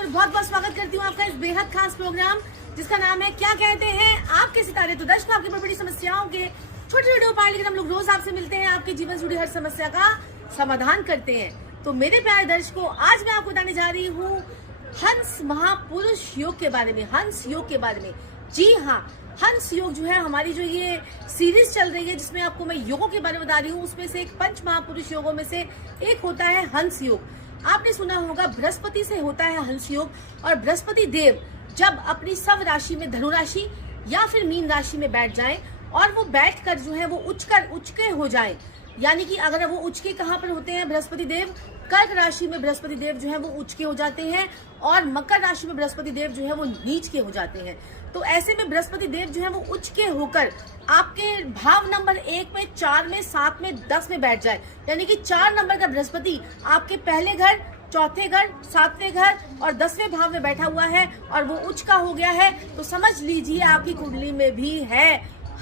और बहुत बहुत स्वागत करती हूँ आपका इस बेहद खास प्रोग्राम जिसका नाम है क्या कहते हैं आपके सितारे। तो दर्शकों, आपकी बड़ी बड़ी समस्याओं के छोटे छोटे उपाय लेकर हम लोग रोज आपसे मिलते हैं, आपके जीवन से जुड़ी हर समस्या का समाधान करते हैं। तो मेरे प्यारे दर्शकों, आज मैं आपको बताने जा रही हूँ हंस महापुरुष योग के बारे में, हंस योग के बारे में। जी हाँ, हंस योग जो है हमारी जो ये सीरीज चल रही है जिसमें आपको मैं योगों के बारे में बता रही हूँ, उसमें से एक पंच महापुरुष योगों में से एक होता है हंस योग। आपने सुना होगा बृहस्पति से होता है हंस योग, और बृहस्पति देव जब अपनी सब राशि में धनु राशि या फिर मीन राशि में बैठ जाएं और वो बैठकर जो है वो उचके हो जाएं, यानी कि अगर वो उचके कहाँ पर होते हैं बृहस्पति देव, कर्क राशि में बृहस्पति देव जो है वो उचके हो जाते हैं और मकर राशि में बृहस्पति देव जो है वो नीच के हो जाते हैं। तो ऐसे में बृहस्पति देव जो है वो उचके होकर आपके भाव नंबर 1 में, 4 में, 7 में, 10 में बैठ जाए, यानी कि 4 नंबर का बृहस्पति आपके पहले घर, चौथे घर, 7वें घर और 10वें भाव में बैठा हुआ है और वो उचका हो गया है, तो समझ लीजिए आपकी कुंडली में भी है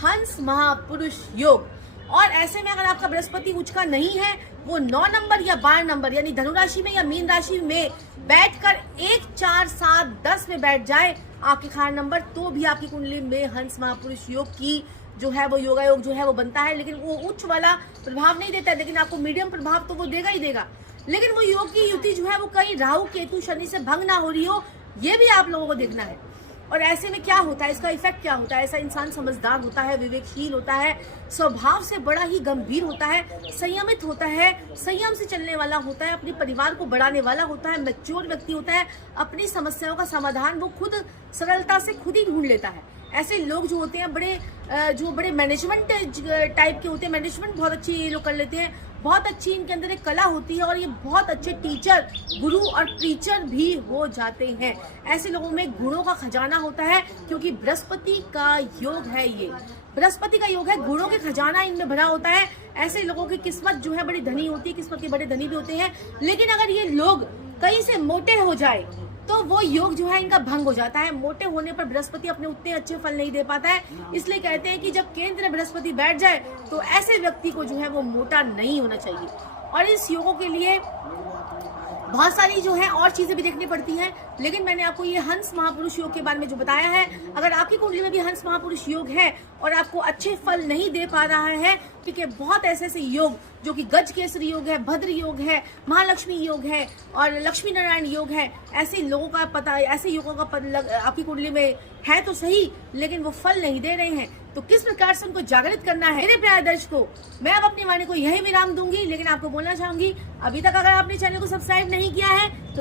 हंस महापुरुष योग। और ऐसे में अगर आपका बृहस्पति उचका नहीं है, वो 9 नंबर या 12 नंबर यानी धनु राशि में या मीन राशि में बैठकर 1, 4, 7, 10 में बैठ जाए आपके खान नंबर, तो भी आपकी कुंडली में हंस महापुरुष योग की जो है वो योगा योग जो है वो बनता है। लेकिन वो उच्च वाला प्रभाव नहीं देता है, लेकिन आपको मीडियम प्रभाव तो वो देगा ही देगा। लेकिन वो योग की युति जो है वो कहीं राहु केतु शनि से भंग ना हो रही हो, ये भी आप लोगों को देखना है। और ऐसे में क्या होता है, इसका इफेक्ट क्या होता है। ऐसा इंसान समझदार होता है, विवेकशील होता है, स्वभाव से बड़ा ही गंभीर होता है, संयमित होता है, संयम से चलने वाला होता है, अपने परिवार को बढ़ाने वाला होता है, मैच्योर व्यक्ति होता है, अपनी समस्याओं का समाधान वो खुद सरलता से खुद ही ढूंढ लेता है। ऐसे लोग जो होते हैं बड़े मैनेजमेंट टाइप के होते हैं, मैनेजमेंट बहुत अच्छी ये लोग कर लेते हैं, बहुत अच्छी इनके अंदर एक कला होती है और ये बहुत अच्छे टीचर, गुरु और प्रीचर भी हो जाते हैं। ऐसे लोगों में गुणों का खजाना होता है, क्योंकि बृहस्पति का योग है, ये बृहस्पति का योग है, गुणों के खजाना इनमें भरा होता है। ऐसे लोगों की किस्मत जो है बड़ी धनी होती है, किस्मत के बड़े धनी भी होते हैं। लेकिन अगर ये लोग कहीं से मोटे हो जाए तो वो योग जो है इनका भंग हो जाता है। मोटे होने पर बृहस्पति अपने उतने अच्छे फल नहीं दे पाता है, इसलिए कहते हैं कि जब केंद्र में बृहस्पति बैठ जाए तो ऐसे व्यक्ति को जो है वो मोटा नहीं होना चाहिए। और इस योगों के लिए बहुत सारी जो है और चीजें भी देखनी पड़ती हैं, लेकिन मैंने आपको ये हंस महापुरुष योग के बारे में जो बताया है, अगर आपकी कुंडली में भी हंस महापुरुष योग है और आपको अच्छे फल नहीं दे पा रहा है, ठीक है, बहुत ऐसे योग जो कि गज केसरी योग है, भद्र योग है, महालक्ष्मी योग है और लक्ष्मी नारायण योग है, ऐसे लोगों का पता, ऐसे योगों का पता आपकी कुंडली में है तो सही, लेकिन वो फल नहीं दे रहे हैं, तो किस प्रकार से उनको जागृत करना है। मेरे प्यारे दर्शकों, मैं अब अपनी वाणी को यही विराम दूंगी, लेकिन आपको बोलना चाहूंगी, अभी तक अगर आपने चैनल को सब्सक्राइब नहीं किया है तो